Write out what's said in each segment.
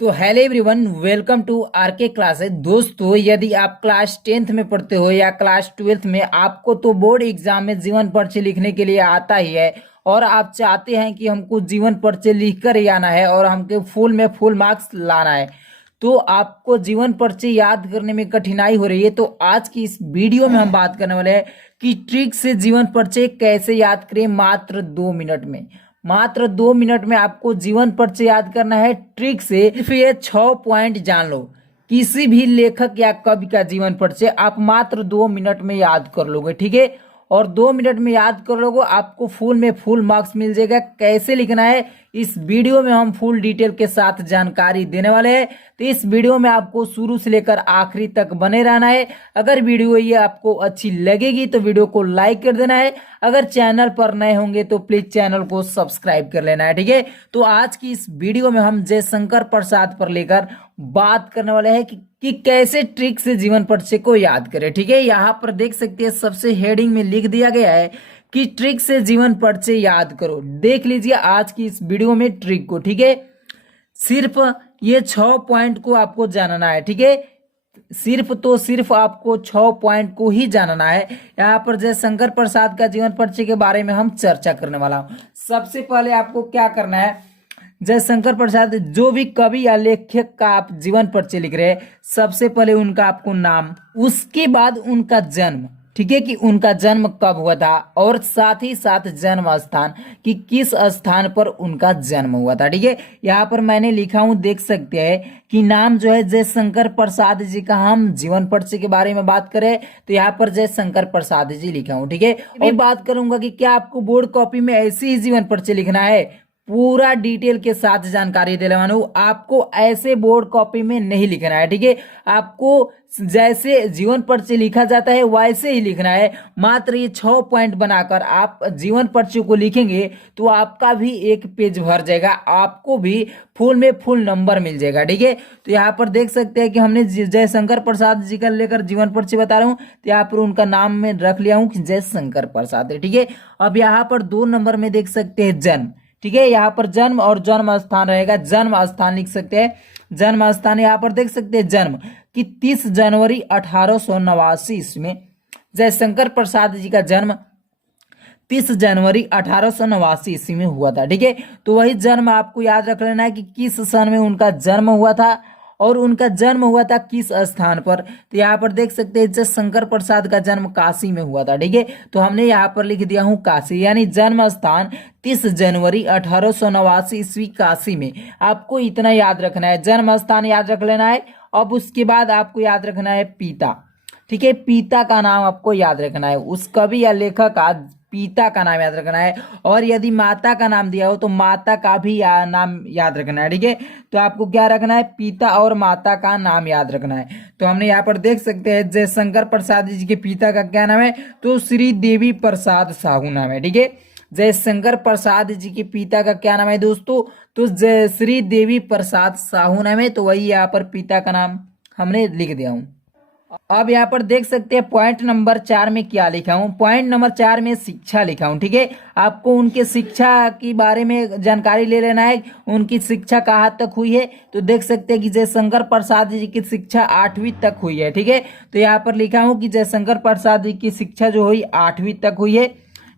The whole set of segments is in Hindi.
तो hello everyone, welcome to RK classes. दोस्तों, यदि आप क्लास 10th में पढ़ते हो या क्लास 12th में, आपको तो बोर्ड एग्जाम में जीवन परिचय लिखने के लिए आता ही है और आप चाहते हैं कि हमको जीवन परिचय लिख कर ही आना है और हमको फुल में फुल मार्क्स लाना है, तो आपको जीवन परिचय याद करने में कठिनाई हो रही है। तो आज की इस वीडियो में हम बात करने वाले हैं कि ट्रिक से जीवन परिचय कैसे याद करें मात्र 2 मिनट में। मात्र 2 मिनट में आपको जीवन परिचय याद करना है ट्रिक से। सिर्फ ये 6 पॉइंट जान लो। किसी भी लेखक या कवि का जीवन परिचय आप मात्र 2 मिनट में याद कर लोगे, ठीक है। और 2 मिनट में याद कर लोगे, आपको फुल में फुल मार्क्स मिल जाएगा। कैसे लिखना है इस वीडियो में हम फुल डिटेल के साथ जानकारी देने वाले हैं। तो इस वीडियो में आपको शुरू से लेकर आखिरी तक बने रहना है। अगर वीडियो ये आपको अच्छी लगेगी तो वीडियो को लाइक कर देना है। अगर चैनल पर नए होंगे तो प्लीज चैनल को सब्सक्राइब कर लेना है, ठीक है। तो आज की इस वीडियो में हम जयशंकर प्रसाद पर लेकर बात करने वाले हैं कि कैसे ट्रिक से जीवन परिचय को याद करें, ठीक है। यहाँ पर देख सकते हैं सबसे हेडिंग में लिख दिया गया है कि ट्रिक से जीवन परिचय याद करो। देख लीजिए आज की इस वीडियो में ट्रिक को, ठीक है। सिर्फ ये 6 पॉइंट को आपको जानना है, ठीक है। सिर्फ आपको 6 पॉइंट को ही जानना है। यहाँ पर जयशंकर प्रसाद का जीवन परिचय के बारे में हम चर्चा करने वाला हूँ। सबसे पहले आपको क्या करना है, जयशंकर प्रसाद जो भी कवि या लेखक का आप जीवन परिचय लिख रहे हैं, सबसे पहले उनका आपको नाम, उसके बाद उनका जन्म, ठीक है, कि उनका जन्म कब हुआ था, और साथ ही साथ जन्म स्थान कि किस स्थान पर उनका जन्म हुआ था, ठीक है। यहाँ पर मैंने लिखा हूं, देख सकते हैं कि नाम जो है जयशंकर प्रसाद जी का। हम जीवन परिचय के बारे में बात करें तो यहाँ पर जयशंकर प्रसाद जी लिखा हूं, ठीक है। और बात करूंगा कि क्या आपको बोर्ड कॉपी में ऐसे ही जीवन परिचय लिखना है, पूरा डिटेल के साथ जानकारी देने वाला हूं। आपको ऐसे बोर्ड कॉपी में नहीं लिखना है, ठीक है। आपको जैसे जीवन परिचय लिखा जाता है वैसे ही लिखना है। मात्र ये 6 पॉइंट बनाकर आप जीवन परिचय को लिखेंगे तो आपका भी एक पेज भर जाएगा, आपको भी फुल में फुल नंबर मिल जाएगा, ठीक है। तो यहाँ पर देख सकते हैं कि हमने जयशंकर प्रसाद जी का लेकर जीवन परिचय बता रहा हूँ, तो यहाँ पर उनका नाम में रख लिया हूँ कि जयशंकर प्रसाद है, ठीक है। अब यहाँ पर 2 नंबर में देख सकते हैं जन्म, ठीक है। यहाँ पर जन्म और जन्म स्थान रहेगा, जन्म स्थान लिख सकते हैं। जन्म स्थान यहाँ पर देख सकते हैं जन्म कि 30 जनवरी 1889 ईस्वी में जयशंकर प्रसाद जी का जन्म 30 जनवरी 1889 ईस्वी में हुआ था, ठीक है। तो वही जन्म आपको याद रख लेना है कि किस सन में उनका जन्म हुआ था और उनका जन्म हुआ था किस स्थान पर। तो यहाँ पर देख सकते हैं जयशंकर प्रसाद का जन्म काशी में हुआ था, ठीक है। तो हमने यहाँ पर लिख दिया हूँ काशी, यानी जन्म स्थान 30 जनवरी 1889 ईस्वी काशी में। आपको इतना याद रखना है, जन्म स्थान याद रख लेना है। अब उसके बाद आपको याद रखना है पिता, ठीक है। पिता का नाम आपको याद रखना है, उस कवि या लेखक का पिता का नाम याद रखना है। और यदि माता का नाम दिया हो तो माता का भी नाम याद रखना है, ठीक है। तो आपको क्या रखना है, पिता और माता का नाम याद रखना है। तो हमने यहाँ पर देख सकते हैं जयशंकर प्रसाद जी के पिता का क्या नाम है, तो श्री देवी प्रसाद साहू नाम है, ठीक है। जयशंकर प्रसाद जी के पिता का क्या नाम है दोस्तों, तो श्री देवी प्रसाद साहू नाम है। तो वही यहाँ पर पिता का नाम हमने लिख दिया हूँ। अब यहाँ पर देख सकते हैं पॉइंट नंबर 4 में क्या लिखा हूँ। पॉइंट नंबर 4 में शिक्षा लिखा हूँ, ठीक है। आपको उनके शिक्षा के बारे में जानकारी ले लेना है, उनकी शिक्षा कहाँ तक हुई है। तो देख सकते हैं कि जयशंकर प्रसाद जी की शिक्षा 8वीं तक हुई है, ठीक है। तो यहाँ पर लिखा हूँ कि जयशंकर प्रसाद जी की शिक्षा जो हुई 8वीं तक हुई है,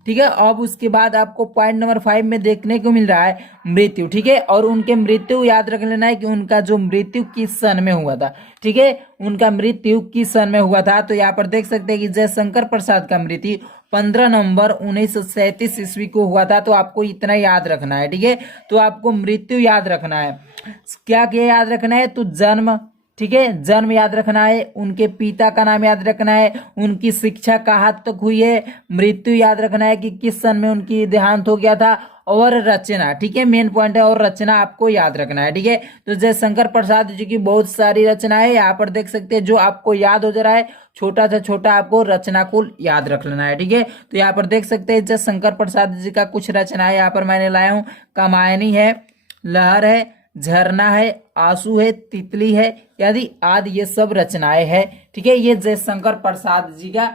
ठीक है। अब उसके बाद आपको पॉइंट नंबर 5 में देखने को मिल रहा है मृत्यु, ठीक है। और उनके मृत्यु याद रख लेना है कि उनका जो मृत्यु किस सन में हुआ था, ठीक है। उनका मृत्यु किस सन में हुआ था। तो यहाँ पर देख सकते हैं कि जयशंकर प्रसाद का मृत्यु 15 नवंबर 1937 ईस्वी को हुआ था। तो आपको इतना याद रखना है, ठीक है। तो आपको मृत्यु याद रखना है, क्या क्या याद रखना है, तो जन्म, ठीक है, जन्म याद रखना है, उनके पिता का नाम याद रखना है, उनकी शिक्षा कहाँ तक हुई है, मृत्यु याद रखना है कि किस सन में उनकी देहांत हो गया था, और रचना, ठीक है, मेन पॉइंट है, और रचना आपको याद रखना है, ठीक है। तो जयशंकर प्रसाद जी की बहुत सारी रचना है, यहाँ पर देख सकते हैं जो आपको याद हो जा रहा है, छोटा से छोटा आपको रचना को याद रख लेना है, ठीक है। तो यहाँ पर देख सकते हैं जयशंकर प्रसाद जी का कुछ रचना है, यहाँ पर मैंने लाया हूँ। कामायनी है, लहर है, झरना है, आंसू है, तितली है, यदि आदि, ये सब रचनाएं है, ठीक है। ये जयशंकर प्रसाद जी का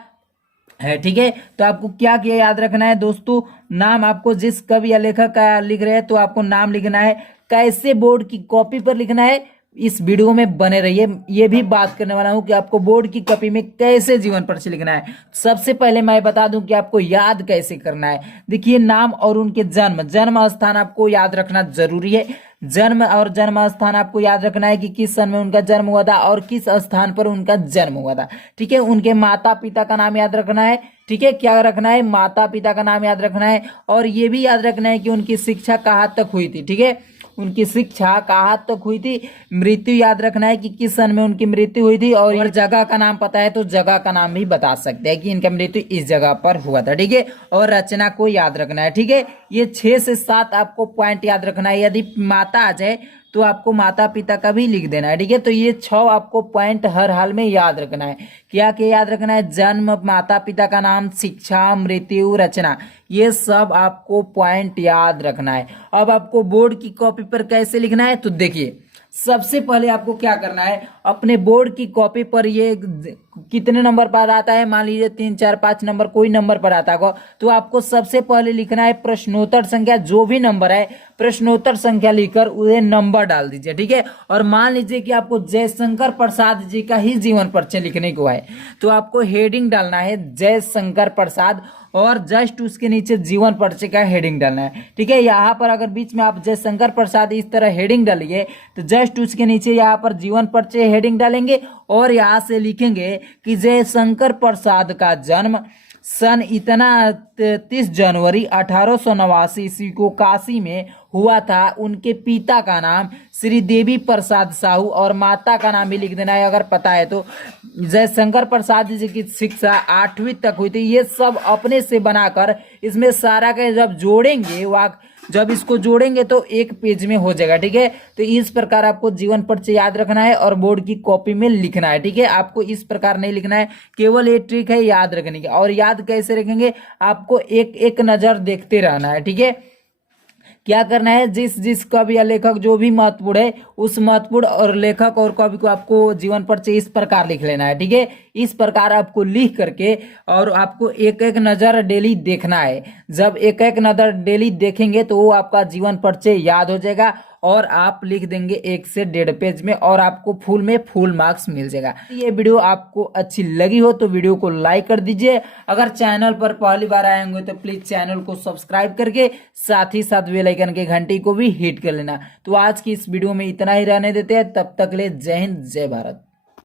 है। ठीक है, तो आपको क्या क्या याद रखना है दोस्तों, नाम आपको जिस कवि या लेखक का लिख रहे हैं तो आपको नाम लिखना है, कैसे बोर्ड की कॉपी पर लिखना है, इस वीडियो में बने रहिए। ये भी बात करने वाला हूं कि आपको बोर्ड की कॉपी में कैसे जीवन परिचय लिखना है। सबसे पहले मैं बता दूं कि आपको याद कैसे करना है। देखिए, नाम और उनके जन्म स्थान आपको याद रखना जरूरी है। जन्म और जन्म स्थान आपको याद रखना है कि किस सन में उनका जन्म हुआ था और किस स्थान पर उनका जन्म हुआ था। ठीक है, उनके माता पिता का नाम याद रखना है। ठीक है, क्या रखना है, माता पिता का नाम याद रखना है। और ये भी याद रखना है कि उनकी शिक्षा कहाँ तक हुई थी। ठीक है, उनकी शिक्षा कहाँ तक हुई थी। मृत्यु याद रखना है कि किस सन में उनकी मृत्यु हुई थी। और जगह का नाम पता है तो जगह का नाम भी बता सकते हैं कि इनका मृत्यु इस जगह पर हुआ था। ठीक है, और रचना को याद रखना है। ठीक है, ये 6 से 7 आपको पॉइंट याद रखना है। यदि माता आ जाए तो आपको माता पिता का भी लिख देना है। ठीक है, तो ये 6 आपको पॉइंट हर हाल में याद रखना है। क्या क्या याद रखना है, जन्म, माता पिता का नाम, शिक्षा, मृत्यु, रचना, ये सब आपको पॉइंट याद रखना है। अब आपको बोर्ड की कॉपी पर कैसे लिखना है, तो देखिए, सबसे पहले आपको क्या करना है, अपने बोर्ड की कॉपी पर ये कितने नंबर पर आता है, मान लीजिए 3 4 5 नंबर कोई नंबर पर आता होगा, तो आपको सबसे पहले लिखना है प्रश्नोत्तर संख्या, जो भी नंबर है प्रश्नोत्तर संख्या लिखकर उन्हें नंबर डाल दीजिए। ठीक है, और मान लीजिए कि आपको जयशंकर प्रसाद जी का ही जीवन परिचय लिखने को है, तो आपको हेडिंग डालना है जयशंकर प्रसाद और जस्ट उसके नीचे जीवन परिचय का हेडिंग डालना है। ठीक है, यहाँ पर अगर बीच में आप जयशंकर प्रसाद इस तरह हेडिंग डालिए तो जस्ट उसके नीचे यहाँ पर जीवन परिचय हेडिंग डालेंगे और यहाँ से लिखेंगे कि जयशंकर प्रसाद का जन्म सन इतना 30 जनवरी 1889 ईस्वी को काशी में हुआ था। उनके पिता का नाम श्री देवी प्रसाद साहू और माता का नाम भी लिख देना है अगर पता है तो। जयशंकर प्रसाद जी की शिक्षा 8वीं तक हुई थी। ये सब अपने से बनाकर इसमें सारा के जब जोड़ेंगे, जब इसको जोड़ेंगे तो एक पेज में हो जाएगा। ठीक है, तो इस प्रकार आपको जीवन परिचय याद रखना है और बोर्ड की कॉपी में लिखना है। ठीक है, आपको इस प्रकार नहीं लिखना है, केवल ये ट्रिक है याद रखने की। और याद कैसे रखेंगे, आपको एक एक नजर देखते रहना है। ठीक है, क्या करना है, जिस कवि या लेखक जो भी महत्वपूर्ण है उस महत्वपूर्ण और लेखक और कवि को आपको जीवन परिचय इस प्रकार लिख लेना है। ठीक है, इस प्रकार आपको लिख करके और आपको एक एक नजर डेली देखना है। जब एक एक नजर डेली देखेंगे तो वो आपका जीवन परिचय याद हो जाएगा और आप लिख देंगे 1 से 1.5 पेज में और आपको फुल में फुल मार्क्स मिल जाएगा। ये वीडियो आपको अच्छी लगी हो तो वीडियो को लाइक कर दीजिए। अगर चैनल पर पहली बार आए होंगे तो प्लीज चैनल को सब्सक्राइब करके साथ ही साथ बेल आइकन के घंटी को भी हिट कर लेना। तो आज की इस वीडियो में इतना ही रहने देते हैं, तब तक ले जय हिंद जय भारत।